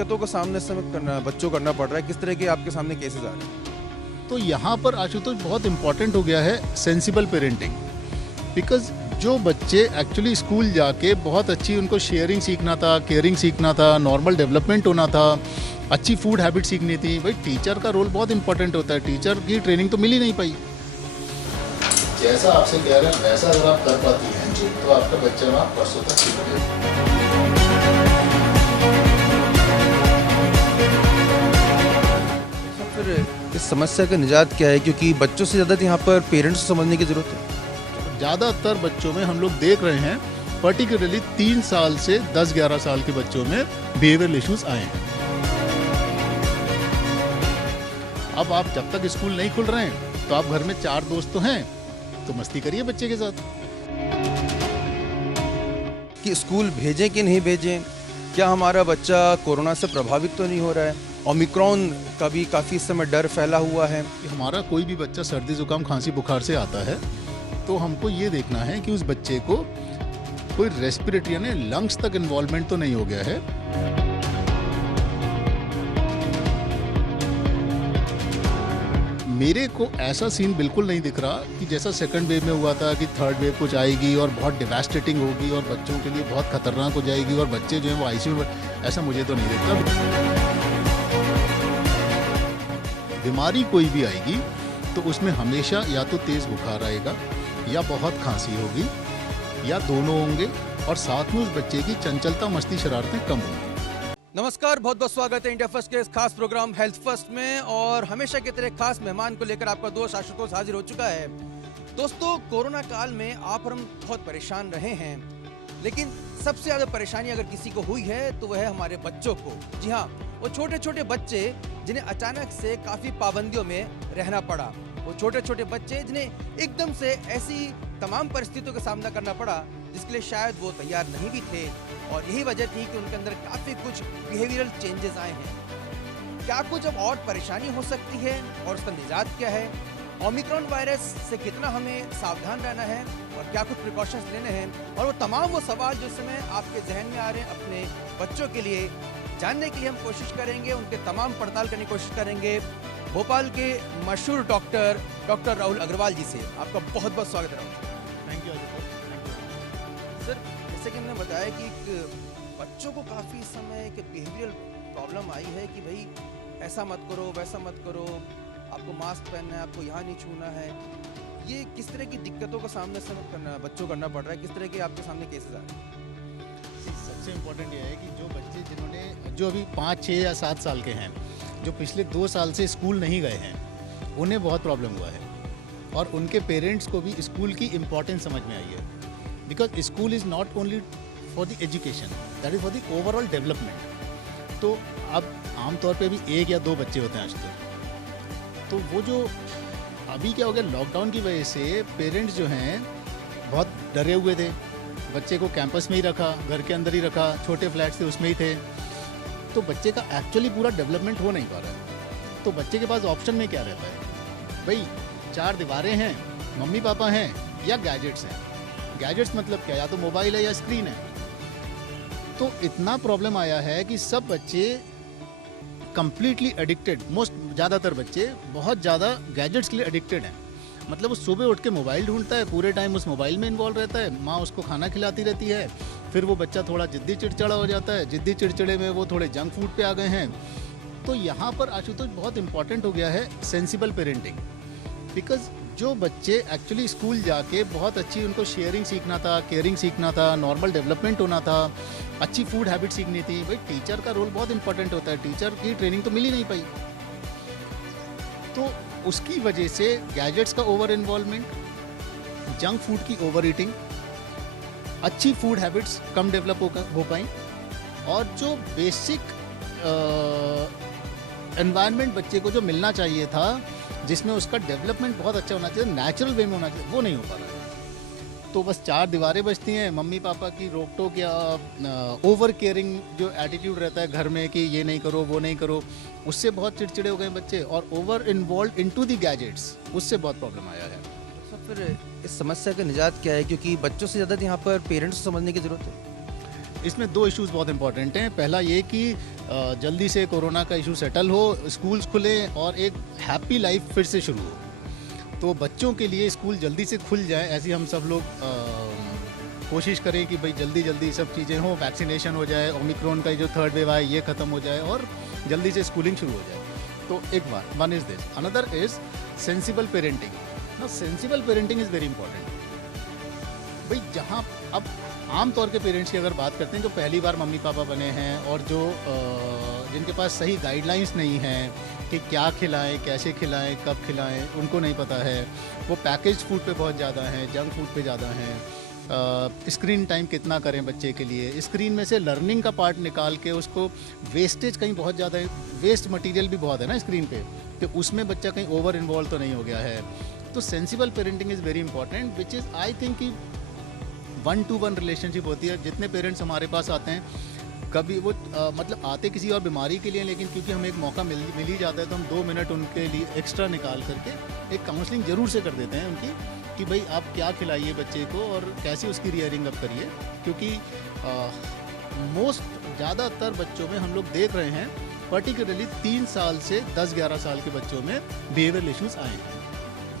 दिक्कतों का सामना बच्चों करना पड़ रहा है, किस तरह के आपके सामने केसेस आ रहे हैं? तो यहाँ पर आशुतोष बहुत इम्पॉर्टेंट हो गया है सेंसिबल पेरेंटिंग। बिकॉज जो बच्चे एक्चुअली स्कूल जाके बहुत अच्छी उनको शेयरिंग सीखना था, केयरिंग सीखना था, नॉर्मल डेवलपमेंट होना था, अच्छी फूड हैबिट सीखनी थी, भाई टीचर का रोल बहुत इंपॉर्टेंट होता है। टीचर की ट्रेनिंग तो मिल ही नहीं पाई। जैसा आपसे कह रहे हैं वैसा अगर आप कर पाती हैं तो आपका बच्चा ना परसों तक सीख जाएगा। फिर इस समस्या का निजात क्या है, क्योंकि बच्चों से ज़्यादा यहाँ पर पेरेंट्स को समझने की ज़रूरत है। ज़्यादातर बच्चों में हम लोग देख रहे हैं, पर्टिकुलरली 3 साल से 10-11 साल के बच्चों में बिहेवियरल इश्यूज आए हैं। अब आप जब तक स्कूल नहीं खुल रहे हैं तो आप घर में 4 दोस्त तो हैं, तो मस्ती करिए बच्चे के साथ। कि स्कूल भेजें कि नहीं भेजें, क्या हमारा बच्चा कोरोना से प्रभावित तो नहीं हो रहा है? ओमिक्रॉन का भी काफ़ी इस समय डर फैला हुआ है। कि हमारा कोई भी बच्चा सर्दी जुकाम खांसी बुखार से आता है तो हमको ये देखना है कि उस बच्चे को कोई रेस्पिरेटरी यानी लंग्स तक इन्वॉल्वमेंट तो नहीं हो गया है। मेरे को ऐसा सीन बिल्कुल नहीं दिख रहा कि जैसा सेकंड वेव में हुआ था कि थर्ड वेव कुछ आएगी और बहुत डिवास्टेटिंग होगी और बच्चों के लिए बहुत खतरनाक हो जाएगी और बच्चे जो हैं वो आईसीयू में, ऐसा मुझे तो नहीं दिखता। बीमारी कोई भी आएगी तो उसमें हमेशा या तो तेज़ बुखार आएगा या बहुत खांसी होगी या दोनों होंगे और साथ में उस बच्चे की चंचलता मस्ती शरारतें कम होंगी। नमस्कार, बहुत बहुत स्वागत है इंडिया फर्स्ट के इस खास प्रोग्राम हेल्थ फर्स्ट में। और हमेशा की तरह खास मेहमान को लेकर आपका दोस्त आशुतोष हाजिर हो चुका है। दोस्तों, कोरोना काल में आप और हम बहुत परेशान रहे हैं, लेकिन सबसे ज़्यादा परेशानी अगर किसी को हुई है तो वह है हमारे बच्चों को। जी हाँ, वो छोटे छोटे बच्चे जिन्हें अचानक से काफ़ी पाबंदियों में रहना पड़ा, वो छोटे छोटे बच्चे जिन्हें एकदम से ऐसी तमाम परिस्थितियों का सामना करना पड़ा जिसके लिए शायद वो तैयार नहीं भी थे। और यही वजह थी कि उनके अंदर काफ़ी कुछ बिहेवियरल चेंजेस आए हैं। क्या कुछ अब और परेशानी हो सकती है और उसका निजात क्या है? ओमिक्रॉन वायरस से कितना हमें सावधान रहना है और क्या कुछ प्रिकॉशंस लेने हैं? और वो तमाम वो सवाल जो समय आपके जहन में आ रहे हैं अपने बच्चों के लिए जानने के लिए हम कोशिश करेंगे, उनके तमाम पड़ताल करने की कोशिश करेंगे भोपाल के मशहूर डॉक्टर राहुल अग्रवाल जी से। आपका बहुत बहुत स्वागत है राहुल। थैंक यू सर, जैसे कि हमने बताया कि बच्चों को काफ़ी समय के बिहेवियरल प्रॉब्लम आई है कि भाई ऐसा मत करो, वैसा मत करो, आपको मास्क पहनना है, आपको यहाँ नहीं छूना है। ये किस तरह की दिक्कतों का सामना बच्चों करना पड़ रहा है? किस तरह के आपके सामने केसेस आ रहे हैं? सबसे इम्पोर्टेंट ये है कि जो बच्चे जिन्होंने जो अभी 5, 6 या 7 साल के हैं, जो पिछले 2 साल से स्कूल नहीं गए हैं, उन्हें बहुत प्रॉब्लम हुआ है और उनके पेरेंट्स को भी स्कूल की इम्पोर्टेंस समझ में आई है। Because school is not only for the education, that is for the overall development. तो अब आमतौर पे भी 1 या 2 बच्चे होते हैं आज तक। तो वो जो अभी क्या हो गया, लॉकडाउन की वजह से पेरेंट्स जो हैं बहुत डरे हुए थे। बच्चे को कैंपस में ही रखा, घर के अंदर ही रखा, छोटे फ्लैट्स थे उसमें ही थे, तो बच्चे का एक्चुअली पूरा डेवलपमेंट हो नहीं पा रहा है। तो बच्चे के पास ऑप्शन में क्या रहता है, भाई 4 दीवारें हैं, मम्मी पापा हैं या गैजेट्स हैं। गैजेट्स मतलब क्या, या तो मोबाइल है या स्क्रीन है। तो इतना प्रॉब्लम आया है कि सब बच्चे कंप्लीटली एडिक्टेड, ज़्यादातर बच्चे बहुत ज़्यादा गैजेट्स के लिए एडिक्टेड हैं। मतलब वो सुबह उठ के मोबाइल ढूंढता है, पूरे टाइम उस मोबाइल में इन्वॉल्व रहता है, माँ उसको खाना खिलाती रहती है, फिर वो बच्चा थोड़ा जिद्दी चिड़चिड़ा हो जाता है, जिद्दी चिड़चिड़े में वो थोड़े जंक फूड पे आ गए हैं। तो यहाँ पर आशुतोष बहुत इंपॉर्टेंट हो गया है सेंसिबल पेरेंटिंग। बिकॉज जो बच्चे एक्चुअली स्कूल जाके बहुत अच्छी उनको शेयरिंग सीखना था, केयरिंग सीखना था, नॉर्मल डेवलपमेंट होना था, अच्छी फूड हैबिट सीखनी थी, भाई टीचर का रोल बहुत इंपॉर्टेंट होता है। टीचर की ट्रेनिंग तो मिल ही नहीं पाई, तो उसकी वजह से गैजेट्स का ओवर इन्वॉल्वमेंट, जंक फूड की ओवर ईटिंग, अच्छी फूड हैबिट्स कम डेवलप हो पाई और जो बेसिक एनवायरनमेंट बच्चे को जो मिलना चाहिए था, जिसमें उसका डेवलपमेंट बहुत अच्छा होना चाहिए, नेचुरल वे में होना चाहिए, वो नहीं हो पा रहा है। तो बस 4 दीवारें बचती हैं, मम्मी पापा की रोक टोक या ओवर केयरिंग जो एटीट्यूड रहता है घर में कि ये नहीं करो वो नहीं करो, उससे बहुत चिड़चिड़े हो गए बच्चे और over involve into the gadgets, उससे बहुत प्रॉब्लम आया है। तो फिर इस समस्या का निजात क्या है, क्योंकि बच्चों से ज़्यादा यहाँ पर पेरेंट्स को समझने की ज़रूरत है? इसमें 2 इश्यूज़ बहुत इंपॉर्टेंट हैं। पहला ये कि जल्दी से कोरोना का इशू सेटल हो, स्कूल्स खुलें और एक हैप्पी लाइफ फिर से शुरू हो। तो बच्चों के लिए स्कूल जल्दी से खुल जाए, ऐसी हम सब लोग कोशिश करें कि भाई जल्दी जल्दी सब चीज़ें हों, वैक्सीनेशन हो जाए, ओमिक्रॉन का जो थर्ड वेव आए ये ख़त्म हो जाए और जल्दी से स्कूलिंग शुरू हो जाए। तो एक बार one is this, another is sensible parenting. ना sensible parenting is very important. भाई जहाँ अब आम तौर के पेरेंट्स की अगर बात करते हैं जो पहली बार मम्मी पापा बने हैं और जो जिनके पास सही गाइडलाइंस नहीं हैं कि क्या खिलाएं, कैसे खिलाएं, कब खिलाएं, उनको नहीं पता है। वो पैकेज फूड पे बहुत ज़्यादा हैं, जंक फूड पे ज़्यादा हैं। स्क्रीन टाइम कितना करें बच्चे के लिए, स्क्रीन में से लर्निंग का पार्ट निकाल के उसको वेस्टेज कहीं बहुत ज़्यादा है, वेस्ट मटेरियल भी बहुत है ना स्क्रीन पे, तो उसमें बच्चा कहीं ओवर इन्वॉल्व तो नहीं हो गया है। तो sensible parenting is very important, which is I think कि 1-to-1 रिलेशनशिप होती है। जितने पेरेंट्स हमारे पास आते हैं, कभी वो मतलब आते किसी और बीमारी के लिए, लेकिन क्योंकि हमें एक मौका मिल ही जाता है तो हम 2 मिनट उनके लिए एक्स्ट्रा निकाल करके एक काउंसलिंग ज़रूर से कर देते हैं उनकी कि भाई आप क्या खिलाइए बच्चे को और कैसे उसकी रियरिंग अप करिए। क्योंकि मोस्ट ज़्यादातर बच्चों में हम लोग देख रहे हैं, पर्टिकुलरली 3 साल से 10-11 साल के बच्चों में बिहेवियरल इश्यूज़ आए हैं।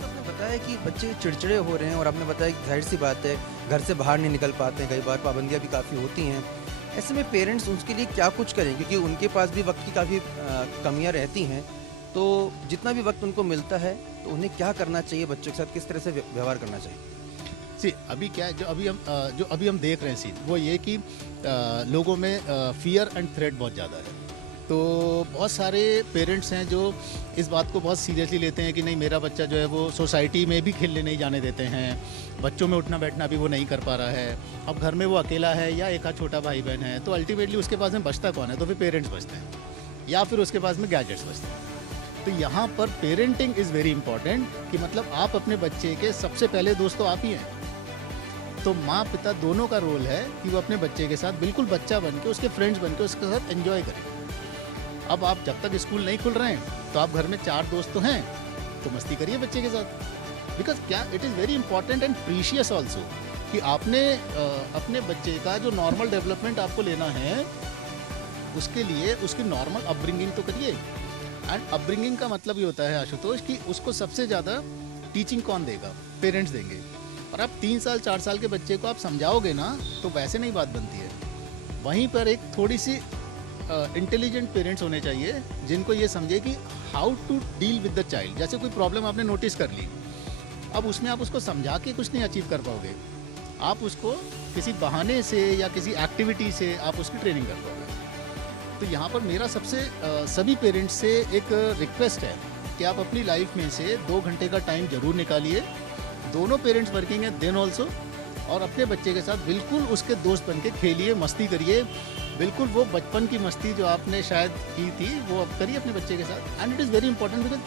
आपने बताया कि बच्चे चिड़चिड़े हो रहे हैं और आपने बताया कि जाहिर सी बात है घर से बाहर नहीं निकल पाते हैं, कई बार पाबंदियां भी काफ़ी होती हैं। ऐसे में पेरेंट्स उसके लिए क्या कुछ करें, क्योंकि उनके पास भी वक्त की काफ़ी कमियां रहती हैं। तो जितना भी वक्त उनको मिलता है तो उन्हें क्या करना चाहिए, बच्चों के साथ किस तरह से व्यवहार करना चाहिए? सी अभी क्या है, जो अभी हम देख रहे हैं सीन वो ये कि लोगों में फियर एंड थ्रेट बहुत ज़्यादा है। तो बहुत सारे पेरेंट्स हैं जो इस बात को बहुत सीरियसली लेते हैं कि नहीं मेरा बच्चा जो है वो सोसाइटी में भी खेलने नहीं जाने देते हैं, बच्चों में उठना बैठना भी वो नहीं कर पा रहा है। अब घर में वो अकेला है या एक आध छोटा भाई बहन है, तो अल्टीमेटली उसके पास में बचता कौन है? तो फिर पेरेंट्स बचते हैं या फिर उसके पास में गैजेट्स बचते हैं। तो यहाँ पर पेरेंटिंग इज़ वेरी इंपॉर्टेंट कि मतलब आप अपने बच्चे के सबसे पहले दोस्त तो आप ही हैं। तो माँ पिता दोनों का रोल है कि वो अपने बच्चे के साथ बिल्कुल बच्चा बन के, उसके फ्रेंड्स बन के उसके साथ एंजॉय करें। अब आप जब तक स्कूल नहीं खुल रहे हैं तो आप घर में 4 दोस्त तो हैं, तो मस्ती करिए बच्चे के साथ। बिकॉज क्या it is very important and precious also कि आपने अपने बच्चे का जो नॉर्मल डेवलपमेंट आपको लेना है उसके लिए उसकी नॉर्मल अपब्रिंगिंग तो करिए। एंड अपब्रिंगिंग का मतलब ये होता है आशुतोष कि उसको सबसे ज़्यादा टीचिंग कौन देगा? पेरेंट्स देंगे। और आप 3 साल 4 साल के बच्चे को आप समझाओगे ना तो वैसे नहीं बात बनती है। वहीं पर एक थोड़ी सी इंटेलिजेंट पेरेंट्स होने चाहिए जिनको ये समझे कि how to deal with the child. जैसे कोई प्रॉब्लम आपने नोटिस कर ली, अब उसमें आप उसको समझा के कुछ नहीं अचीव कर पाओगे, आप उसको किसी बहाने से या किसी एक्टिविटी से आप उसकी ट्रेनिंग कर पाओगे। तो यहाँ पर मेरा सबसे सभी पेरेंट्स से एक रिक्वेस्ट है कि आप अपनी लाइफ में से 2 घंटे का टाइम ज़रूर निकालिए, दोनों पेरेंट्स वर्किंग हैं देन ऑल्सो, और अपने बच्चे के साथ बिल्कुल उसके दोस्त बन के खेलिए, मस्ती करिए। बिल्कुल वो बचपन की मस्ती जो आपने शायद की थी वो अब करिए अपने बच्चे के साथ। And it is very important because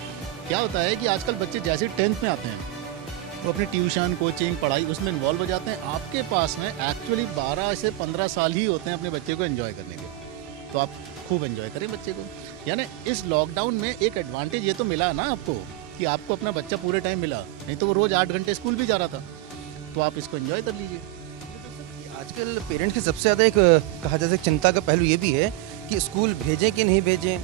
क्या होता है कि आजकल बच्चे जैसे 10th में आते हैं वो अपनी ट्यूशन कोचिंग पढ़ाई उसमें इन्वॉल्व हो जाते हैं। आपके पास में एक्चुअली 12 से 15 साल ही होते हैं अपने बच्चे को एंजॉय करने के। तो आप खूब एंजॉय करें बच्चे को। यानी इस लॉकडाउन में एक एडवांटेज ये तो मिला ना आपको कि आपको अपना बच्चा पूरे टाइम मिला, नहीं तो वो रोज़ 8 घंटे स्कूल भी जा रहा था। तो आप इसको एंजॉय कर लीजिए। आजकल पेरेंट्स की सबसे ज़्यादा एक कहा जा सकता चिंता का पहलू ये भी है कि स्कूल भेजें कि नहीं भेजें,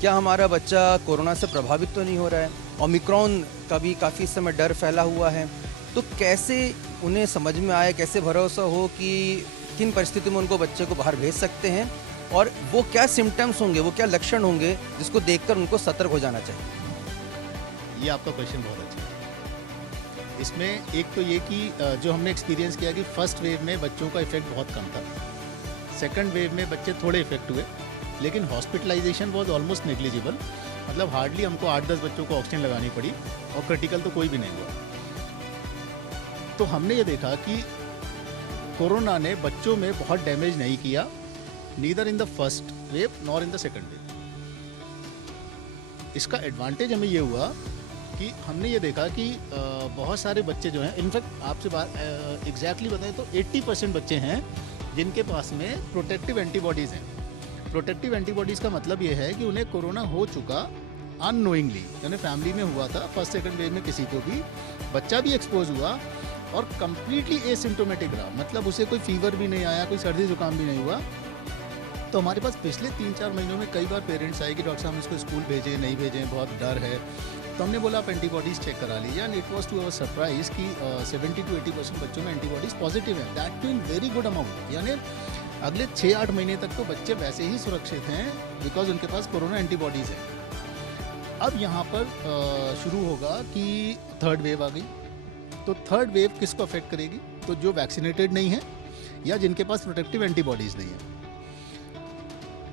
क्या हमारा बच्चा कोरोना से प्रभावित तो नहीं हो रहा है। ओमिक्रॉन का भी काफ़ी इस समय डर फैला हुआ है। तो कैसे उन्हें समझ में आए, कैसे भरोसा हो कि किन परिस्थितियों में उनको बच्चे को बाहर भेज सकते हैं और वो क्या सिम्टम्स होंगे, वो क्या लक्षण होंगे जिसको देखकर उनको सतर्क हो जाना चाहिए? ये आपका क्वेश्चन बहुत अच्छा है। इसमें एक तो ये कि जो हमने एक्सपीरियंस किया कि फर्स्ट वेव में बच्चों का इफेक्ट बहुत कम था, सेकंड वेव में बच्चे थोड़े इफेक्ट हुए, लेकिन हॉस्पिटलाइजेशन वॉज ऑलमोस्ट नेग्लिजिबल। मतलब हार्डली हमको 8-10 बच्चों को ऑक्सीजन लगानी पड़ी और क्रिटिकल तो कोई भी नहीं हुआ। तो हमने ये देखा कि कोरोना ने बच्चों में बहुत डैमेज नहीं किया, neither in the first wave nor in the second wave. इसका एडवांटेज हमें ये हुआ कि हमने ये देखा कि बहुत सारे बच्चे जो हैं, इनफैक्ट आपसे बात एग्जैक्टली बताएं तो 80% बच्चे हैं जिनके पास में प्रोटेक्टिव एंटीबॉडीज़ हैं। प्रोटेक्टिव एंटीबॉडीज़ का मतलब ये है कि उन्हें कोरोना हो चुका अननोइंगली, यानी फैमिली में हुआ था फर्स्ट सेकंड वेव में, किसी को भी बच्चा भी एक्सपोज हुआ और कम्प्लीटली एसिम्टोमेटिक रहा। मतलब उसे कोई फीवर भी नहीं आया, कोई सर्दी जुकाम भी नहीं हुआ, तो हमारे पास पिछले 3-4 महीनों में कई बार पेरेंट्स आए कि डॉक्टर साहब हम इसको स्कूल भेजें नहीं भेजें, बहुत डर है। तो हमने बोला आप एंटीबॉडीज़ चेक करा लीजिए, and it was to our surprise कि 70 to 80% बच्चों में एंटीबॉडीज़ पॉजिटिव है, that too in very good amount. यानी अगले 6-8 महीने तक तो बच्चे वैसे ही सुरक्षित हैं बिकॉज उनके पास कोरोना एंटीबॉडीज़ है। अब यहाँ पर शुरू होगा कि थर्ड वेव आ गई, तो थर्ड वेव किसको अफेक्ट करेगी? तो जो वैक्सीनेटेड नहीं है या जिनके पास प्रोटेक्टिव एंटीबॉडीज़ नहीं है।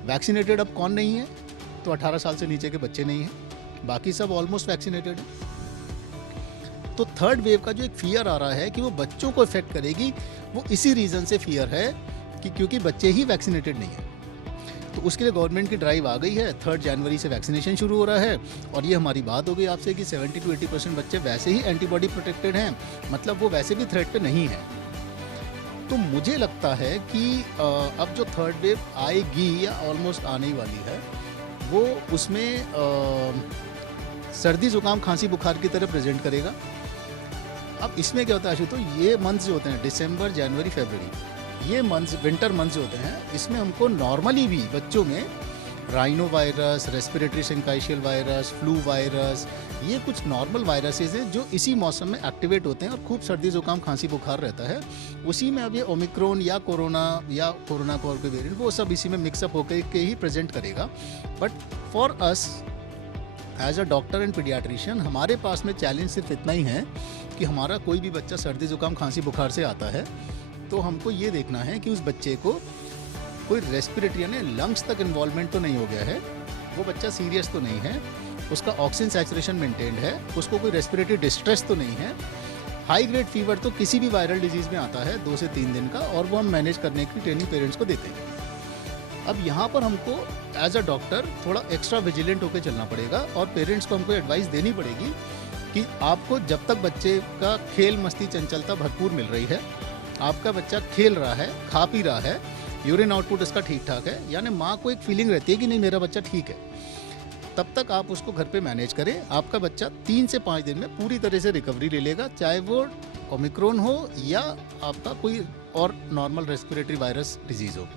वैक्सीनेटेड अब कौन नहीं है? तो 18 साल से नीचे के बच्चे नहीं हैं, बाकी सब ऑलमोस्ट वैक्सीनेटेड हैं। तो थर्ड वेव का जो एक फियर आ रहा है कि वो बच्चों को इफेक्ट करेगी, वो इसी रीज़न से फियर है कि क्योंकि बच्चे ही वैक्सीनेटेड नहीं हैं। तो उसके लिए गवर्नमेंट की ड्राइव आ गई है, 3 जनवरी से वैक्सीनेशन शुरू हो रहा है। और ये हमारी बात हो गई आपसे कि 70 to 80% बच्चे वैसे ही एंटीबॉडी प्रोटेक्टेड हैं, मतलब वो वैसे भी थ्रेट पे नहीं है। तो मुझे लगता है कि अब जो थर्ड वेव आएगी या ऑलमोस्ट आने ही वाली है, वो उसमें सर्दी जुकाम खांसी बुखार की तरह प्रेजेंट करेगा। अब इसमें क्या होता है आशु, तो ये मंथ्स जो होते हैं दिसंबर जनवरी फरवरी, ये मंथ्स विंटर मंथ्स जो होते हैं, इसमें हमको नॉर्मली भी बच्चों में rhino virus, respiratory syncytial virus, flu virus, ये कुछ नॉर्मल वायरसेस हैं जो इसी मौसम में एक्टिवेट होते हैं और खूब सर्दी जुकाम खांसी बुखार रहता है। उसी में अब ये ओमिक्रॉन या कोरोना का और कोई वेरिएंट, वो सब इसी में मिक्सअप होकर के ही प्रेजेंट करेगा। But for us as a doctor and paediatrician, हमारे पास में चैलेंज सिर्फ इतना ही है कि हमारा कोई भी बच्चा सर्दी जुकाम खांसी बुखार से आता है तो हमको ये देखना है कि उस बच्चे को कोई रेस्पिरेटरी यानी लंग्स तक इन्वॉल्वमेंट तो नहीं हो गया है, वो बच्चा सीरियस तो नहीं है, उसका ऑक्सीजन सैचुरेशन मेंटेन्ड है, उसको कोई रेस्पिरेटरी डिस्ट्रेस तो नहीं है। हाई ग्रेड फीवर तो किसी भी वायरल डिजीज़ में आता है 2 से 3 दिन का, और वो हम मैनेज करने की ट्रेनिंग पेरेंट्स को देते हैं। अब यहाँ पर हमको एज अ डॉक्टर थोड़ा एक्स्ट्रा विजिलेंट होकर चलना पड़ेगा और पेरेंट्स को हमको एडवाइस देनी पड़ेगी कि आपको जब तक बच्चे का खेल मस्ती चंचलता भरपूर मिल रही है, आपका बच्चा खेल रहा है, खा पी रहा है, यूरिन आउटपुट इसका ठीक ठाक है, यानी माँ को एक फीलिंग रहती है कि नहीं मेरा बच्चा ठीक है, तब तक आप उसको घर पे मैनेज करें। आपका बच्चा 3 से 5 दिन में पूरी तरह से रिकवरी ले लेगा, चाहे वो ओमिक्रॉन हो या आपका कोई और नॉर्मल रेस्पिरेटरी वायरस डिजीज़ हो।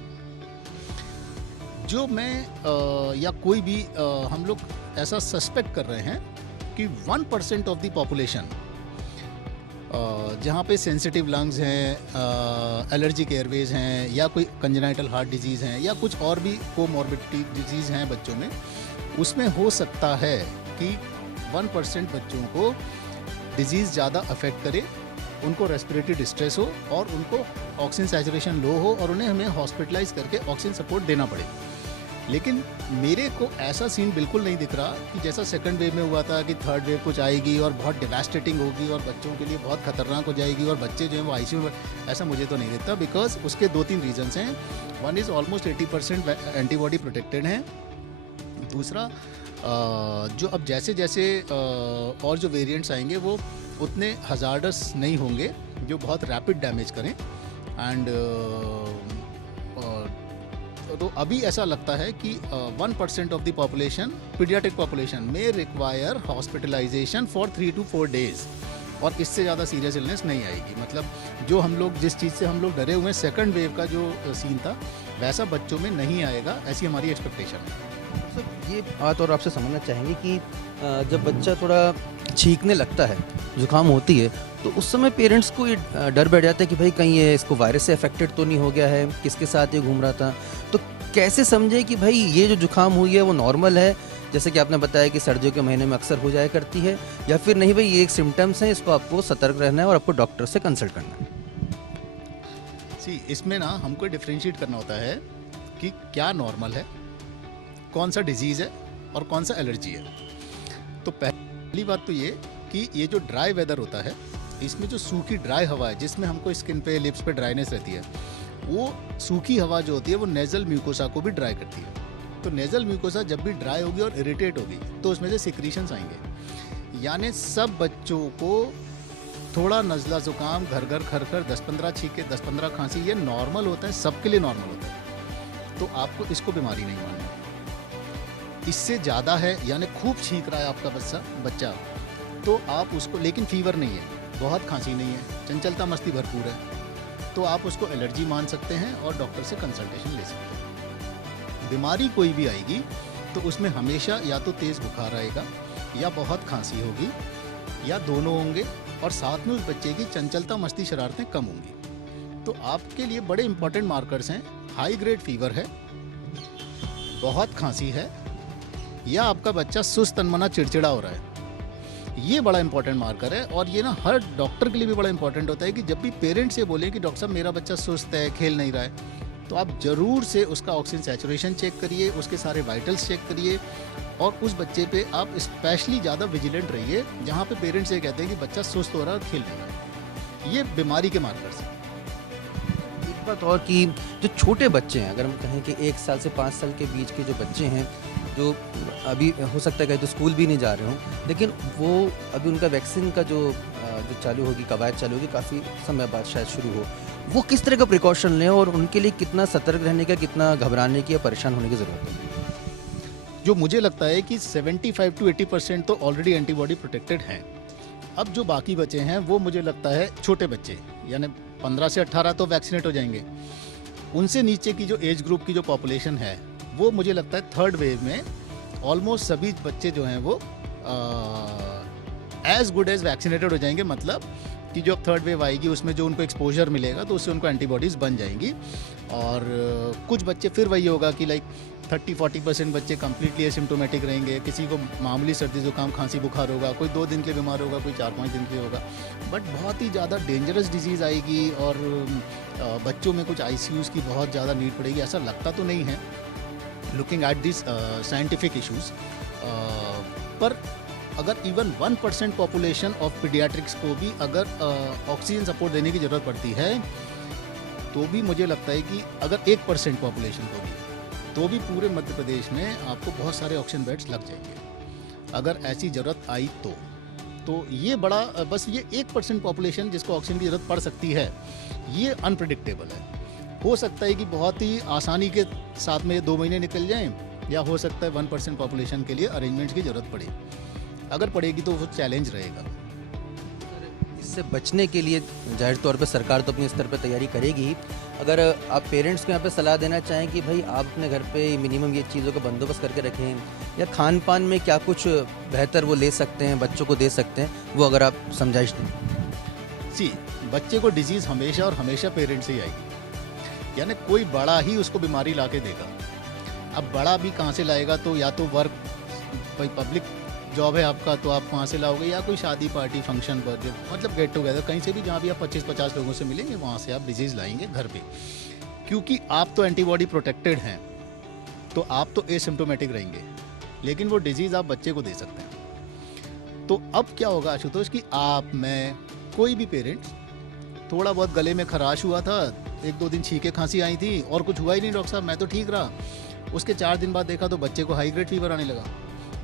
जो मैं या कोई भी हम लोग ऐसा सस्पेक्ट कर रहे हैं कि 1% ऑफ द पॉपुलेशन जहाँ पे सेंसिटिव लंग्स हैं, एलर्जिक एयरवेज हैं, या कोई कंजेनाइटल हार्ट डिजीज़ हैं, या कुछ और भी कोमॉर्बिडिटी डिजीज़ हैं बच्चों में, उसमें हो सकता है कि 1% बच्चों को डिजीज़ ज़्यादा अफेक्ट करे, उनको रेस्पिरेटरी डिस्ट्रेस हो और उनको ऑक्सीजन सैचुरेशन लो हो और उन्हें हमें हॉस्पिटलाइज करके ऑक्सीजन सपोर्ट देना पड़े। लेकिन मेरे को ऐसा सीन बिल्कुल नहीं दिख रहा कि जैसा सेकंड वेव में हुआ था कि थर्ड वेव कुछ आएगी और बहुत डिवास्टेटिंग होगी और बच्चों के लिए बहुत खतरनाक हो जाएगी और बच्चे जो हैं वो आईसीयू में, ऐसा मुझे तो नहीं दिखता। बिकॉज उसके 2-3 रीजंस हैं। One is almost 80% antibody protected हैं। दूसरा जो अब जैसे जैसे और जो वेरिएंट्स आएंगे वो उतने हजार्डस नहीं होंगे जो बहुत रैपिड डैमेज करें। एंड तो अभी ऐसा लगता है कि 1% of the population, paediatric population, में require hospitalisation for 3 to 4 days, और इससे ज़्यादा सीरियस इलनेस नहीं आएगी। मतलब जो हम लोग जिस चीज़ से हम लोग डरे हुए हैं सेकंड वेव का जो सीन था, वैसा बच्चों में नहीं आएगा, ऐसी हमारी एक्सपेक्टेशन है। सर ये बात और आपसे समझना चाहेंगे कि जब बच्चा थोड़ा छींकने लगता है, जुकाम होती है, तो उस समय पेरेंट्स को ये डर बैठ जाता है कि भाई कहीं ये इसको वायरस से अफेक्टेड तो नहीं हो गया है, किसके साथ ये घूम रहा था। तो कैसे समझे कि भाई ये जो जुकाम हुई है वो नॉर्मल है, जैसे कि आपने बताया कि सर्दियों के महीने में अक्सर हो जाया करती है, या फिर नहीं भाई ये एक सिम्टम्स हैं, इसको आपको सतर्क रहना है और आपको डॉक्टर से कंसल्ट करना है? इसमें ना हमको डिफ्रेंशिएट करना होता है कि क्या नॉर्मल है, कौन सा डिजीज़ है और कौन सा एलर्जी है। तो पहली बात तो ये कि ये जो ड्राई वेदर होता है, इसमें जो सूखी ड्राई हवा है जिसमें हमको स्किन पे, लिप्स पे ड्राइनेस रहती है, वो सूखी हवा जो होती है वो नेज़ल म्यूकोसा को भी ड्राई करती है। तो नेज़ल म्यूकोसा जब भी ड्राई होगी और इरिटेट होगी तो उसमें से सिक्रीशंस आएंगे। यानी सब बच्चों को थोड़ा नज़ला ज़ुकाम, घर घर खर खर, 10-15 छींके, 10-15 खांसी, ये नॉर्मल होता है, सबके लिए नॉर्मल होता है। तो आपको इसको बीमारी नहीं मानना। इससे ज़्यादा है यानी खूब छींक रहा है आपका बच्चा, तो आप उसको, लेकिन फीवर नहीं है, बहुत खांसी नहीं है, चंचलता मस्ती भरपूर है, तो आप उसको एलर्जी मान सकते हैं और डॉक्टर से कंसल्टेशन ले सकते हैं। बीमारी कोई भी आएगी तो उसमें हमेशा या तो तेज़ बुखार आएगा या बहुत खांसी होगी या दोनों होंगे, और साथ में उस बच्चे की चंचलता, मस्ती, शरारतें कम होंगी। तो आपके लिए बड़े इंपॉर्टेंट मार्कर्स हैं, हाई ग्रेड फीवर है, बहुत खांसी है, या आपका बच्चा सुस्त, तनमना, चिड़चिड़ा हो रहा है। ये बड़ा इंपॉर्टेंट मार्कर है, और ये ना हर डॉक्टर के लिए भी बड़ा इंपॉर्टेंट होता है कि जब भी पेरेंट्स ये बोले कि डॉक्टर साहब मेरा बच्चा सुस्त है, खेल नहीं रहा है, तो आप ज़रूर से उसका ऑक्सीजन सैचुरेशन चेक करिए, उसके सारे वाइटल्स चेक करिए, और उस बच्चे पे आप स्पेशली ज़्यादा विजिलेंट रहिए जहाँ पे पेरेंट्स ये कहते हैं कि बच्चा सुस्त हो रहा है और खेल नहीं रहा है। ये बीमारी के मार्कर्स हैं। एक बात और कि जो छोटे बच्चे हैं, अगर हम कहें कि 1 साल से 5 साल के बीच के जो बच्चे हैं, जो अभी हो सकता है कहीं तो स्कूल भी नहीं जा रहे हों, लेकिन वो अभी उनका वैक्सीन का जो चालू होगी, कवायद चालू होगी, काफ़ी समय बाद शायद शुरू हो, वो किस तरह का प्रिकॉशन लें और उनके लिए कितना सतर्क रहने का, कितना घबराने की या परेशान होने की ज़रूरत है? जो मुझे लगता है कि 75 to 80% तो ऑलरेडी एंटीबॉडी प्रोटेक्टेड हैं। अब जो बाकी बचे हैं वो मुझे लगता है छोटे बच्चे, यानी 15 से 18 तो वैक्सीनेट हो जाएंगे। उनसे नीचे की जो एज ग्रुप की जो पॉपुलेशन है, वो मुझे लगता है थर्ड वेव में ऑलमोस्ट सभी बच्चे जो हैं वो एज गुड एज वैक्सीनेटेड हो जाएंगे। मतलब कि जो अब थर्ड वेव आएगी उसमें जो उनको एक्सपोजर मिलेगा तो उससे उनको एंटीबॉडीज़ बन जाएंगी। और कुछ बच्चे फिर वही होगा कि लाइक 30-40% बच्चे कम्प्लीटली एसिम्टोमेटिक रहेंगे। किसी को मामूली सर्दी जुकाम खांसी बुखार होगा, कोई 2 दिन के लिए बीमार होगा, कोई 4-5 दिन के लिए होगा, बट बहुत ही ज़्यादा डेंजरस डिजीज़ आएगी और बच्चों में कुछ ICUs की बहुत ज़्यादा नीड पड़ेगी, ऐसा लगता तो नहीं है looking at this scientific issues. पर अगर इवन 1% पॉपुलेशन ऑफ पीडियाट्रिक्स को भी अगर ऑक्सीजन सपोर्ट देने की ज़रूरत पड़ती है, तो भी मुझे लगता है कि अगर 1% पॉपुलेशन को भी, तो भी पूरे मध्य प्रदेश में आपको बहुत सारे ऑक्सीजन बेड्स लग जाएंगे अगर ऐसी ज़रूरत आई तो ये बड़ा, बस ये 1% पॉपुलेशन जिसको ऑक्सीजन की ज़रूरत पड़ सकती है, ये अनप्रेडिक्टेबल है। हो सकता है कि बहुत ही आसानी के साथ में 2 महीने निकल जाएं, या हो सकता है 1% पॉपुलेशन के लिए अरेंजमेंट्स की ज़रूरत पड़े। अगर पड़ेगी तो वो चैलेंज रहेगा। इससे बचने के लिए जाहिर तौर पे सरकार तो अपने स्तर पे तैयारी करेगी। अगर आप पेरेंट्स को यहाँ पे सलाह देना चाहें कि भाई आप अपने घर पे मिनिमम ये चीज़ों का बंदोबस्त करके रखें, या खान पान में क्या कुछ बेहतर वो ले सकते हैं, बच्चों को दे सकते हैं, वो अगर आप समझाइश दें। बच्चे को डिजीज़ हमेशा और हमेशा पेरेंट्स से ही आएगी, यानी कोई बड़ा ही उसको बीमारी ला के देगा। अब बड़ा भी कहाँ से लाएगा, तो या तो वर्क, कोई पब्लिक जॉब है आपका तो आप वहाँ से लाओगे, या कोई शादी पार्टी फंक्शन बर्थडे, मतलब गेट टुगेदर कहीं से भी, जहाँ भी आप 25-50 लोगों से मिलेंगे वहाँ से आप डिजीज़ लाएंगे घर पे। क्योंकि आप तो एंटीबॉडी प्रोटेक्टेड हैं, तो आप तो एसिम्प्टोमेटिक रहेंगे, लेकिन वो डिजीज़ आप बच्चे को दे सकते हैं। तो अब क्या होगा आशुतोष कि आप, मैं, कोई भी पेरेंट्स, थोड़ा बहुत गले में खराश हुआ था, 1-2 दिन छींके खांसी आई थी और कुछ हुआ ही नहीं डॉक्टर साहब, मैं तो ठीक रहा, उसके 4 दिन बाद देखा तो बच्चे को हाई ग्रेड फीवर आने लगा।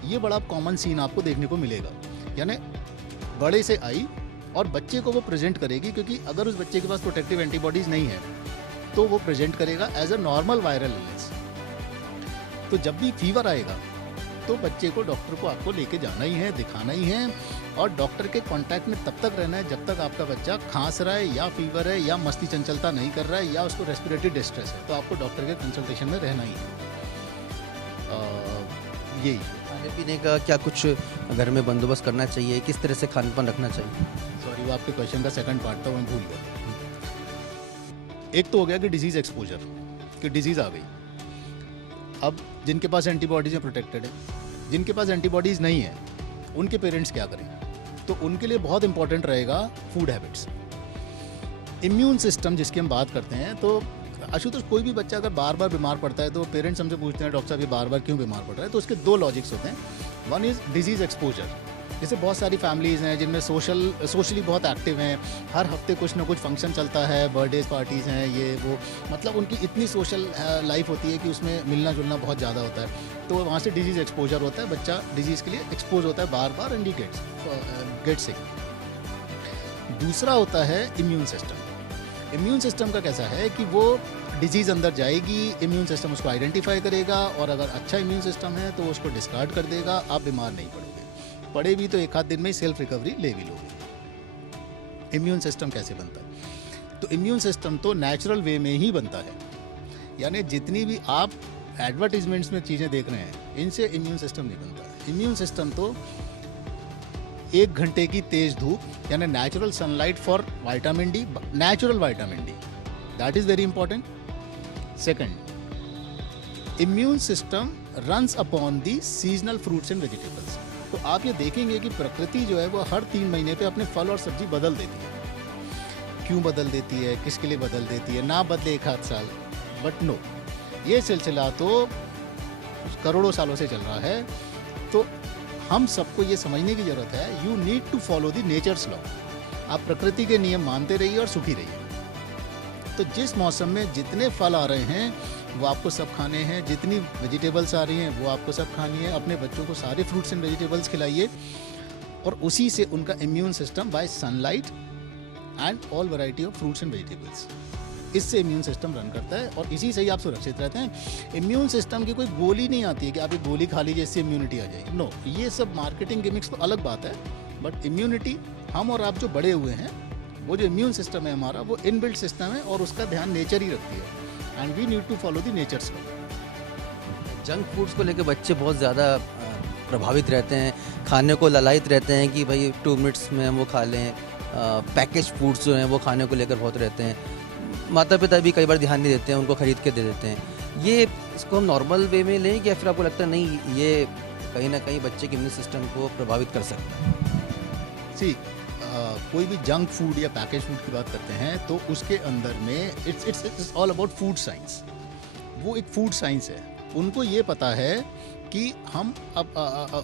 ये बड़ा कॉमन सीन आपको देखने को मिलेगा, यानी बड़े से आई और बच्चे को वो प्रेजेंट करेगी, क्योंकि अगर उस बच्चे के पास प्रोटेक्टिव एंटीबॉडीज़ नहीं है तो वो प्रेजेंट करेगा as a normal viral illness. तो जब भी फीवर आएगा तो बच्चे को डॉक्टर को आपको लेके जाना ही है, दिखाना ही है, और डॉक्टर के कांटेक्ट में तब तक रहना है जब तक आपका बच्चा खांस रहा है, या फीवर है, या मस्ती चंचलता नहीं कर रहा है, या उसको रेस्पिरेटरी डिस्ट्रेस है, तो आपको डॉक्टर के कंसल्टेशन में रहना ही है। यही खाने पीने का क्या कुछ घर में बंदोबस्त करना चाहिए, किस तरह से खान पान रखना चाहिए? सॉरी, वो आपके क्वेश्चन का सेकंड पार्ट था, मैं भूल गया। एक तो हो गया कि डिजीज़ एक्सपोजर, कि डिजीज़ आ गई। अब जिनके पास एंटीबॉडीज़ हैं प्रोटेक्टेड है, जिनके पास एंटीबॉडीज़ नहीं है उनके पेरेंट्स क्या करें? तो उनके लिए बहुत इंपॉर्टेंट रहेगा फूड हैबिट्स। इम्यून सिस्टम जिसकी हम बात करते हैं, तो आशुतोष कोई भी बच्चा अगर बार बार बीमार पड़ता है तो पेरेंट्स हमसे पूछते हैं डॉक्टर साहब ये बार बार क्यों बीमार पड़ रहा है, तो उसके 2 लॉजिक्स होते हैं। वन इज़ डिजीज़ एक्सपोजर, जैसे बहुत सारी फैमिलीज़ हैं जिनमें सोशली बहुत एक्टिव हैं, हर हफ्ते कुछ ना कुछ फंक्शन चलता है, बर्थडेज पार्टीज़ हैं, ये वो, मतलब उनकी इतनी सोशल लाइफ होती है कि उसमें मिलना जुलना बहुत ज़्यादा होता है, तो वहाँ से डिजीज़ एक्सपोजर होता है, बच्चा डिजीज़ के लिए एक्सपोज होता है बार बार एंड ही गेट सिक। दूसरा होता है इम्यून सिस्टम। इम्यून सिस्टम का कैसा है कि वो डिजीज़ अंदर जाएगी, इम्यून सिस्टम उसको आइडेंटिफाई करेगा, और अगर अच्छा इम्यून सिस्टम है तो उसको डिस्कार्ड कर देगा, आप बीमार नहीं पड़ोगे, पड़े भी तो 1 आध दिन में ही सेल्फ रिकवरी ले भी लोगे। इम्यून सिस्टम कैसे बनता है? तो इम्यून सिस्टम तो नेचुरल वे में ही बनता है, यानी जितनी भी आप एडवर्टीजमेंट्स में चीज़ें देख रहे हैं, इनसे इम्यून सिस्टम नहीं बनता। इम्यून सिस्टम तो 1 घंटे की तेज धूप यानी natural sunlight for vitamin D, natural vitamin D, that is very important. Second, immune system runs upon the seasonal fruits and vegetables. तो आप ये देखेंगे कि प्रकृति जो है वो हर 3 महीने पे अपने फल और सब्जी बदल देती है। क्यों बदल देती है, किसके लिए बदल देती है, ना बदले 1 साल, बट नो, ये सिलसिला तो करोड़ों सालों से चल रहा है। तो हम सबको ये समझने की ज़रूरत है, you need to follow the nature's law. आप प्रकृति के नियम मानते रहिए और सुखी रहिए। तो जिस मौसम में जितने फल आ रहे हैं वो आपको सब खाने हैं, जितनी वेजिटेबल्स आ रही हैं वो आपको सब खानी है। अपने बच्चों को सारे फ्रूट्स एंड वेजिटेबल्स खिलाइए और उसी से उनका immune system by sunlight and all variety of fruits and vegetables, इससे इम्यून सिस्टम रन करता है और इसी से ही आप सुरक्षित रहते हैं। इम्यून सिस्टम की कोई गोली नहीं आती है कि आप ये गोली खा लीजिए इससे इम्यूनिटी आ जाएगी। नो, ये सब मार्केटिंग गिमिक्स तो अलग बात है, बट इम्यूनिटी हम और आप जो बड़े हुए हैं, वो जो इम्यून सिस्टम है हमारा, वो इनबिल्ट सिस्टम है और उसका ध्यान नेचर ही रखती है। And we need to follow the nature's law. Junk foods को लेकर बच्चे बहुत ज़्यादा प्रभावित रहते हैं, खाने को ललायित रहते हैं कि भाई 2 मिनट्स में हम वो खा लें। पैकेज फूड्स जो हैं वो खाने को लेकर बहुत रहते हैं। माता पिता भी कई बार ध्यान नहीं देते हैं, उनको खरीद के दे देते हैं। ये इसको हम नॉर्मल वे में लें या फिर आपको लगता है नहीं ये कहीं ना कहीं बच्चे के इम्यून सिस्टम को प्रभावित कर सकता है? सी कोई भी जंक फूड या पैकेज फूड की बात करते हैं तो उसके अंदर में it's all about food science. वो एक फूड साइंस है। उनको ये पता है कि हम अब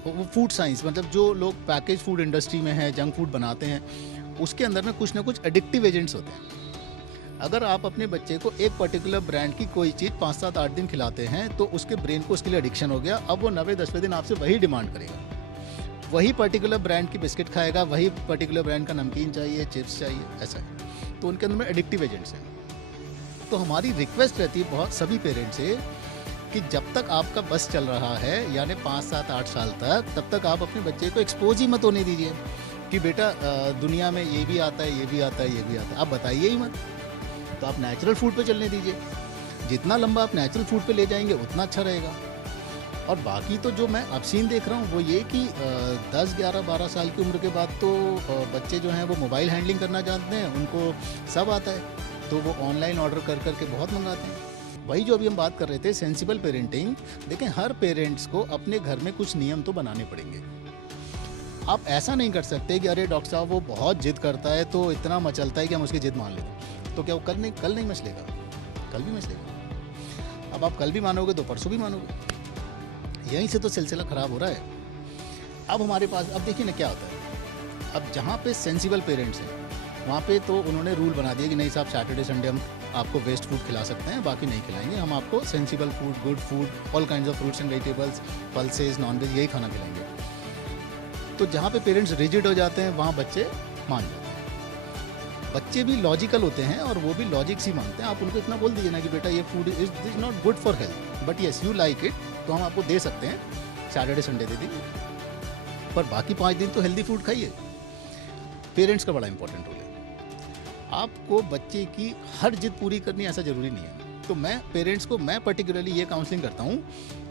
वो फूड साइंस मतलब जो लोग पैकेज फूड इंडस्ट्री में हैं, जंक फूड बनाते हैं, उसके अंदर में कुछ ना कुछ एडिक्टिव एजेंट्स होते हैं। अगर आप अपने बच्चे को एक पर्टिकुलर ब्रांड की कोई चीज़ 5, 7, 8 दिन खिलाते हैं तो उसके ब्रेन को उसके लिए एडिक्शन हो गया। अब वो 90, 10वें दिन आपसे वही डिमांड करेगा, वही पर्टिकुलर ब्रांड की बिस्किट खाएगा, वही पर्टिकुलर ब्रांड का नमकीन चाहिए, चिप्स चाहिए, ऐसा है। तो उनके अंदर में एडिक्टिव एजेंट्स हैं। तो हमारी रिक्वेस्ट रहती है बहुत सभी पेरेंट्स से कि जब तक आपका बस चल रहा है यानी 5, 7, 8 साल तक, तब तक आप अपने बच्चे को एक्सपोज ही मत होने दीजिए कि बेटा दुनिया में ये भी आता है, ये भी आता है, ये भी आता है। आप बताइए ही मत। तो आप नेचुरल फूड पे चलने दीजिए। जितना लंबा आप नेचुरल फूड पे ले जाएंगे उतना अच्छा रहेगा। और बाकी तो जो मैं अब सीन देख रहा हूँ वो ये कि 10, 11, 12 साल की उम्र के बाद तो बच्चे जो हैं वो मोबाइल हैंडलिंग करना जानते हैं, उनको सब आता है, तो वो ऑनलाइन ऑर्डर कर करके बहुत मंगाते हैं। वही जो अभी हम बात कर रहे थे सेंसिबल पेरेंटिंग, देखें हर पेरेंट्स को अपने घर में कुछ नियम तो बनाने पड़ेंगे। आप ऐसा नहीं कर सकते कि अरे डॉक्टर साहब वो बहुत जिद करता है तो इतना मचलता है कि हम उसकी जिद मान लें। तो क्या वो कल नहीं मचलेगा? कल भी मचलेगा। अब आप कल भी मानोगे तो परसों भी मानोगे। यहीं से तो सिलसिला ख़राब हो रहा है। अब हमारे पास अब देखिए ना क्या होता है। अब जहाँ पे सेंसिबल पेरेंट्स हैं वहाँ पे तो उन्होंने रूल बना दिया कि नहीं साहब सैटरडे संडे हम आपको वेस्ट फूड खिला सकते हैं, बाकी नहीं खिलाएंगे। हम आपको sensible food, good food, all kinds of fruits and vegetables, pulses, non-veg, यही खाना खिलाएंगे। तो जहाँ पे पेरेंट्स रिजिड हो जाते हैं वहाँ बच्चे मान जाते हैं। बच्चे भी लॉजिकल होते हैं और वो भी लॉजिक से मानते हैं। आप उनको इतना बोल दीजिए ना कि बेटा ये food is not good for health, but yes you like it, तो हम आपको दे सकते हैं, सैटरडे संडे दे दीजिए, पर बाकी 5 दिन तो हेल्दी फूड खाइए। पेरेंट्स का बड़ा इंपॉर्टेंट रोल है। आपको बच्चे की हर जिद पूरी करनी ऐसा ज़रूरी नहीं है। तो मैं पेरेंट्स को मैं पर्टिकुलरली ये काउंसलिंग करता हूँ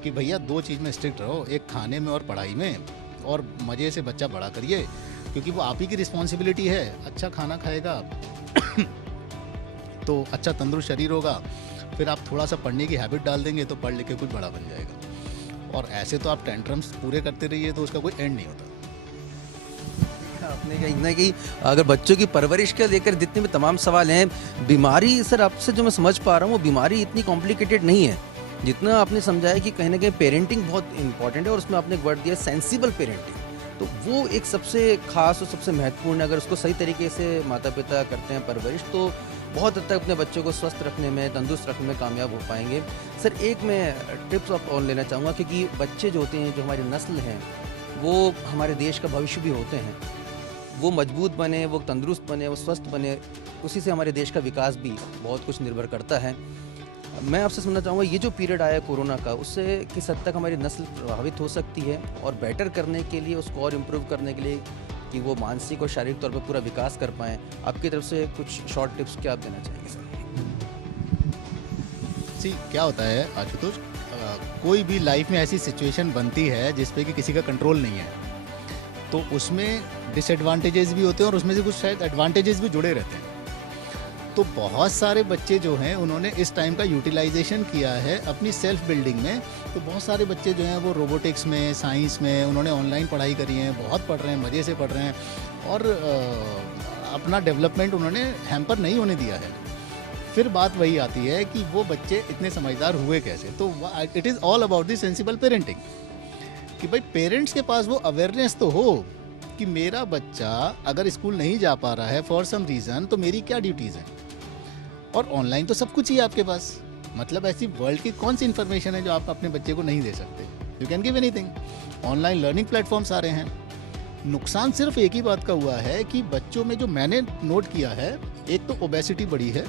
कि भैया 2 चीज़ में स्ट्रिक्ट रहो, एक खाने में और पढ़ाई में, और मज़े से बच्चा बड़ा करिए क्योंकि वो आप ही की रिस्पॉन्सिबिलिटी है। अच्छा खाना खाएगा तो अच्छा तंदुरुस्त शरीर होगा, फिर आप थोड़ा सा पढ़ने की हैबिट डाल देंगे तो पढ़ लिख के कुछ बड़ा बन जाएगा। और ऐसे तो आप टेंट्रम्स पूरे करते रहिए तो उसका कोई एंड नहीं होता। आपने कहीं ना कहीं अगर बच्चों की परवरिश के लेकर जितने भी तमाम सवाल हैं, बीमारी सर आपसे जो मैं समझ पा रहा हूँ वो बीमारी इतनी कॉम्प्लिकेटेड नहीं है जितना आपने समझाया कि कहीं ना कहीं पेरेंटिंग बहुत इंपॉर्टेंट है और उसमें आपने एक वर्ड दिया सेंसिबल पेरेंटिंग। तो वो एक सबसे खास और सबसे महत्वपूर्ण है। अगर उसको सही तरीके से माता पिता करते हैं परवरिश तो बहुत हद तक अपने बच्चों को स्वस्थ रखने में, तंदुरुस्त रखने में कामयाब हो पाएंगे। सर एक मैं टिप्स आप और लेना चाहूँगा क्योंकि बच्चे जो होते हैं, जो हमारी नस्ल हैं, वो हमारे देश का भविष्य भी होते हैं। वो मजबूत बने, वो तंदुरुस्त बने, वो स्वस्थ बने, उसी से हमारे देश का विकास भी बहुत कुछ निर्भर करता है। मैं आपसे सुनना चाहूँगा ये जो पीरियड आया कोरोना का, उससे किस हद तक हमारी नस्ल प्रभावित हो सकती है और बेटर करने के लिए, उसको और इम्प्रूव करने के लिए कि वो मानसिक और शारीरिक तौर पर पूरा विकास कर पाएँ, आपकी तरफ से कुछ शॉर्ट टिप्स क्या आप देना चाहेंगे सर? सी क्या होता है आशुतोष, कोई भी लाइफ में ऐसी सिचुएशन बनती है जिस पे कि किसी का कंट्रोल नहीं है, तो उसमें डिसएडवांटेजेस भी होते हैं और उसमें से कुछ शायद एडवांटेजेस भी जुड़े रहते हैं। तो बहुत सारे बच्चे जो हैं उन्होंने इस टाइम का यूटिलाइजेशन किया है अपनी सेल्फ बिल्डिंग में। तो बहुत सारे बच्चे जो हैं वो रोबोटिक्स में, साइंस में उन्होंने ऑनलाइन पढ़ाई करी है, बहुत पढ़ रहे हैं, मज़े से पढ़ रहे हैं और अपना डेवलपमेंट उन्होंने हैम्पर नहीं होने दिया है। फिर बात वही आती है कि वो बच्चे इतने समझदार हुए कैसे। तो it is all about the sensible parenting, कि भाई पेरेंट्स के पास वो अवेयरनेस तो हो कि मेरा बच्चा अगर स्कूल नहीं जा पा रहा है फॉर सम रीज़न, तो मेरी क्या ड्यूटीज़ हैं। और ऑनलाइन तो सब कुछ ही है आपके पास, मतलब ऐसी वर्ल्ड की कौन सी इन्फॉर्मेशन है जो आप अपने बच्चे को नहीं दे सकते। You can give anything. Online learning platforms आ रहे हैं। नुकसान सिर्फ एक ही बात का हुआ है कि बच्चों में जो मैंने नोट किया है, एक तो ओबेसिटी बढ़ी है,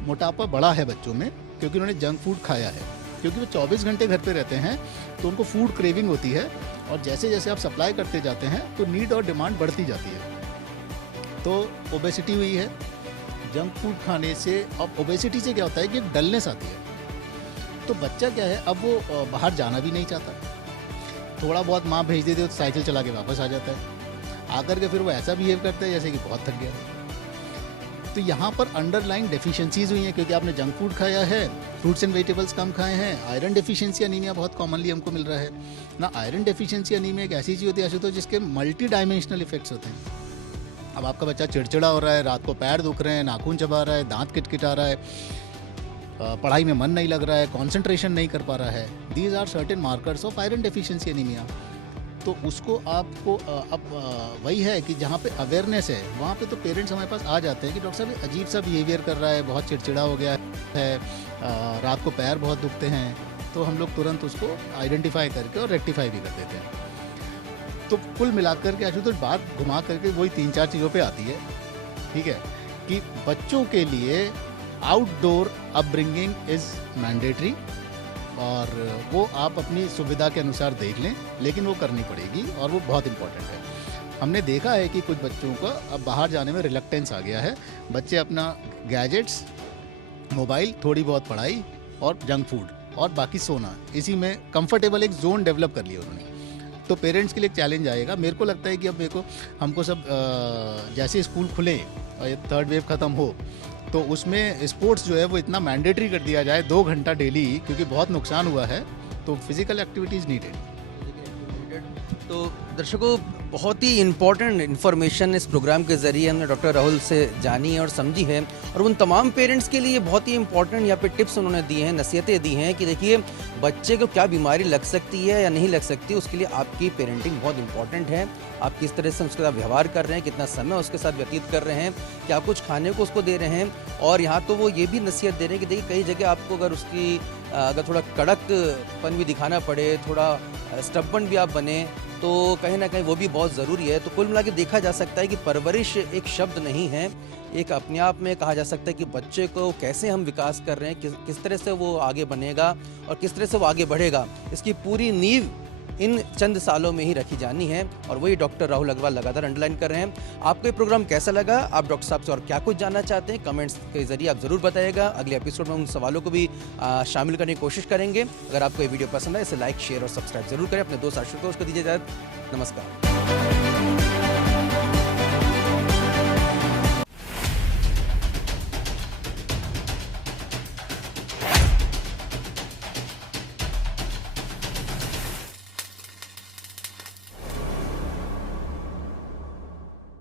मोटापा बढ़ा है बच्चों में, क्योंकि उन्होंने जंक फूड खाया है। क्योंकि वो 24 घंटे घर पे रहते हैं तो उनको फूड क्रेविंग होती है, और जैसे जैसे आप सप्लाई करते जाते हैं तो नीड और डिमांड बढ़ती जाती है। तो ओबेसिटी हुई है जंक फूड खाने से। अब ओबेसिटी से क्या होता है कि डलनेस आती है। तो बच्चा क्या है, अब वो बाहर जाना भी नहीं चाहता। थोड़ा बहुत माँ भेज देती है तो साइकिल चला के वापस आ जाता है। आकर के फिर वो ऐसा बिहेव करता है जैसे कि बहुत थक गया। तो यहाँ पर अंडरलाइन डेफिशिएंसीज हुई हैं, क्योंकि आपने जंक फूड खाया है, फ्रूट्स एंड वेजिटेबल्स कम खाए हैं। आयरन डेफिशिएंसी अनीमिया बहुत कॉमनली हमको मिल रहा है ना। आयरन डेफिशिएंसी अनीमिया एक ऐसी चीज़ होती है तो जिसके मल्टी डायमेंशनल इफेक्ट्स होते हैं। अब आपका बच्चा चिड़चिड़ा हो रहा है, रात को पैर दुख रहे हैं, नाखून चबा रहा है, दांत किटकिटा रहा है, पढ़ाई में मन नहीं लग रहा है, कंसंट्रेशन नहीं कर पा रहा है, these are certain markers of iron deficiency anaemia. तो उसको आपको अब वही है कि जहाँ पे अवेयरनेस है वहाँ पे तो पेरेंट्स हमारे पास आ जाते हैं कि डॉक्टर साहब अजीब सा बिहेवियर कर रहा है, बहुत चिड़चिड़ा हो गया है, रात को पैर बहुत दुखते हैं। तो हम लोग तुरंत उसको आइडेंटिफाई करके और रेक्टिफाई भी कर देते हैं। तो कुल मिलाकर के आशु तो बात घुमा करके वही 3-4 चीज़ों पे आती है, ठीक है, कि बच्चों के लिए आउटडोर अपब्रिंगिंग इज़ मैंडेटरी, और वो आप अपनी सुविधा के अनुसार देख लें, लेकिन वो करनी पड़ेगी और वो बहुत इम्पोर्टेंट है। हमने देखा है कि कुछ बच्चों का अब बाहर जाने में रिलक्टेंस आ गया है। बच्चे अपना गैजेट्स, मोबाइल, थोड़ी बहुत पढ़ाई और जंक फूड और बाकी सोना, इसी में कंफर्टेबल एक जोन डेवलप कर लिया उन्होंने। तो पेरेंट्स के लिए एक चैलेंज आएगा। मेरे को लगता है कि अब हमको सब जैसे स्कूल खुले और ये थर्ड वेव ख़त्म हो तो उसमें स्पोर्ट्स जो है वो इतना मैंडेटरी कर दिया जाए 2 घंटा डेली, क्योंकि बहुत नुकसान हुआ है। तो फिजिकल एक्टिविटीज़ नीडेड। तो दर्शकों, बहुत ही इम्पोर्टेंट इन्फॉर्मेशन इस प्रोग्राम के ज़रिए हमने डॉक्टर राहुल से जानी है और समझी है, और उन तमाम पेरेंट्स के लिए बहुत ही इम्पोर्टेंट यहाँ पे टिप्स उन्होंने दिए हैं, नसीहतें दी हैं कि देखिए बच्चे को क्या बीमारी लग सकती है या नहीं लग सकती, उसके लिए आपकी पेरेंटिंग बहुत इंपॉर्टेंट है। आप किस तरह से उसके साथ व्यवहार कर रहे हैं, कितना समय उसके साथ व्यतीत कर रहे हैं, क्या कुछ खाने को उसको दे रहे हैं। और यहाँ तो वो ये भी नसीहत दे रहे हैं कि देखिए कई जगह आपको अगर थोड़ा कड़कपन भी दिखाना पड़े, थोड़ा स्टबर्न भी आप बने, तो कहीं ना कहीं वो भी बहुत ज़रूरी है। तो कुल मिला के देखा जा सकता है कि परवरिश एक शब्द नहीं है, एक अपने आप में कहा जा सकता है कि बच्चे को कैसे हम विकास कर रहे हैं, किस तरह से वो आगे बनेगा और किस तरह से वो आगे बढ़ेगा, इसकी पूरी नींव इन चंद सालों में ही रखी जानी है। और वही डॉक्टर राहुल अग्रवाल लगातार अंडरलाइन कर रहे हैं। आपको ये प्रोग्राम कैसा लगा, आप डॉक्टर साहब से और क्या कुछ जानना चाहते हैं, कमेंट्स के जरिए आप ज़रूर बताइएगा। अगले एपिसोड में उन सवालों को भी शामिल करने की कोशिश करेंगे। अगर आपको ये वीडियो पसंद है इसे लाइक, शेयर और सब्सक्राइब जरूर करें। अपने दोस्त आशुतोष को दीजिए इजाज़त। नमस्कार।